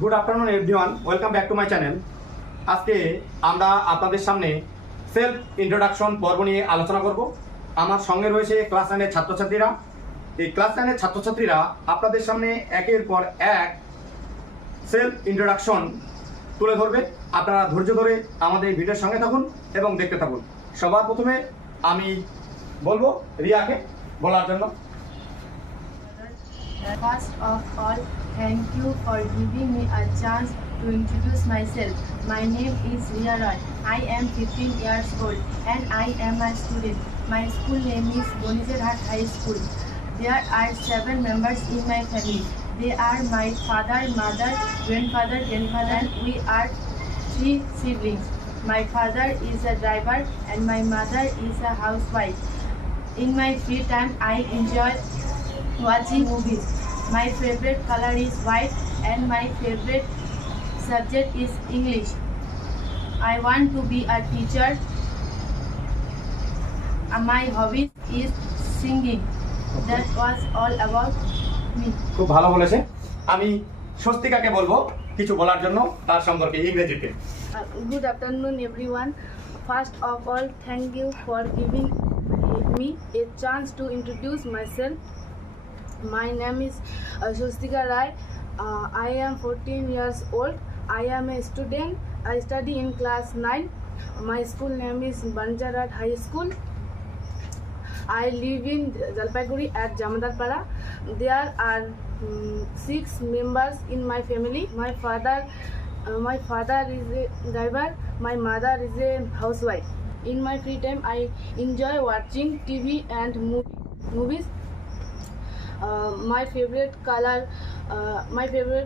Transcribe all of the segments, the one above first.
Good afternoon everyone, welcome back to my channel. আজকে আমরা আপনাদের সামনে সেলফ ইন্ট্রোডাকশন পর্ব নিয়ে আলোচনা করব। আমার সঙ্গে রয়েছে ক্লাস 9-এর ছাত্রছাত্রীরা। এই ক্লাস 9-এর ছাত্রছাত্রীরা আপনাদের সামনে একের পর এক সেলফ ইন্ট্রোডাকশন তুলে ধরবে। আপনারা ধৈর্য ধরে আমাদের ভিডিওর সঙ্গে থাকুন এবং দেখতে থাকুন। সবার প্রথমে আমি বলবো রিয়াকে বলার জন্য। First of all, thank you for giving me a chance to introduce myself. My name is Riya Roy. I am 15 years old and I am a student. My school name is Bonizerhat High School. There are 7 members in my family. They are my father, mother, grandfather, and we are 3 siblings. My father is a driver and my mother is a housewife. In my free time, I enjoy watching movies. My favorite color is white and my favorite subject is English. I want to be a teacher. My hobby is singing. That was all about me. খুব ভালো বলেছে। আমি স্বস্তিকাকে বলবো কিছু বলার জন্য তার সম্পর্কে ইংরেজিতে। Good afternoon, everyone. First of all, thank you for giving me a chance to introduce myself. My name is Swastika Rai. I am 14 years old. I am a student. I study in class 9. My school name is Bonizerhat High School. I live in Jalpaiguri at Jamadarpara. There are 6 members in my family. My father is a driver. My mother is a housewife. In my free time, I enjoy watching TV and movies. My favorite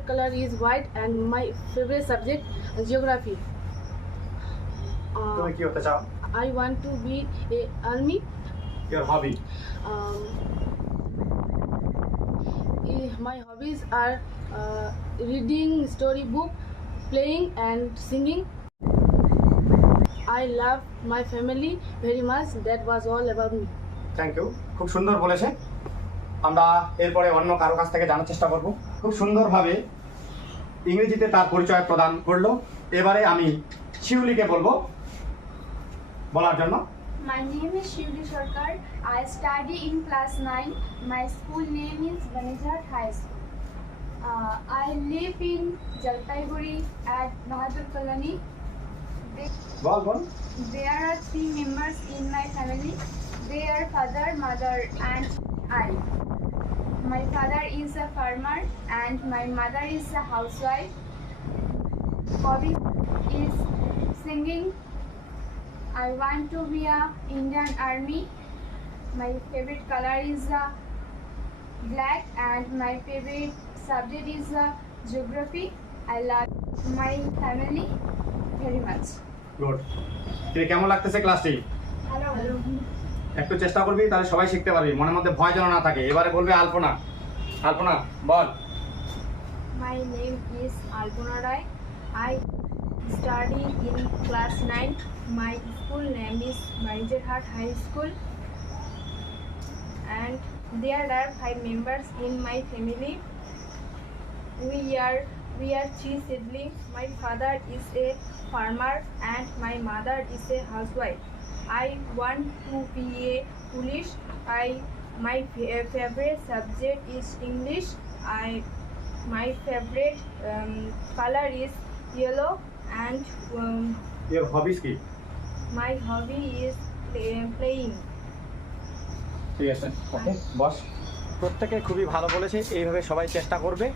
color is white and my favorite subject geography. তুমি কি হতে চাও? I want to be a army. Your hobby? My hobbies are reading storybook, playing and singing. I love my family very much. That was all about me. Thank you. খুব সুন্দর বলেছে। আমরা এরপরে অন্য কারো কাছ থেকে জানার চেষ্টা করব। খুব সুন্দরভাবে ইংরেজিতে তার পরিচয় প্রদান করলো। এবারে আমি শিউলিকে বলবো বলার জন্য। My name is Shivli Sarkar. I study in class 9. My school name is Bonizerhat High School. I live in Jalpaiguri at Bahadur Colony. Ball. There are 3 members in my family. They are father, mother and I. My father is a farmer and my mother is a housewife. Hobby is singing. I want to be a Indian Army. My favorite color is black and my favorite subject is geography. I love my family very much. Good. তুই কেমন লাগতেছে ক্লাসটি? Hello. একটু চেষ্টা করবি, তাহলে সবাই শিখতে পারবি, মনের মধ্যে ভয় যেন না থাকে। এবারে বলবে আলপনা। আলপনা বল। My name is Alpana Rai. I study in class 9. My school name is Bonizerhat High School. And there are 5 members in my family. We are 3 siblings. My father is a farmer and my mother is a housewife. I want to be a police. My favorite subject is English. My favorite color is yellow and Your hobbies কি? my hobby is playing. ঠিক আছে, ওকে বস। প্রত্যেকে খুবই ভালো বলেছে। এইভাবে সবাই চেষ্টা করবে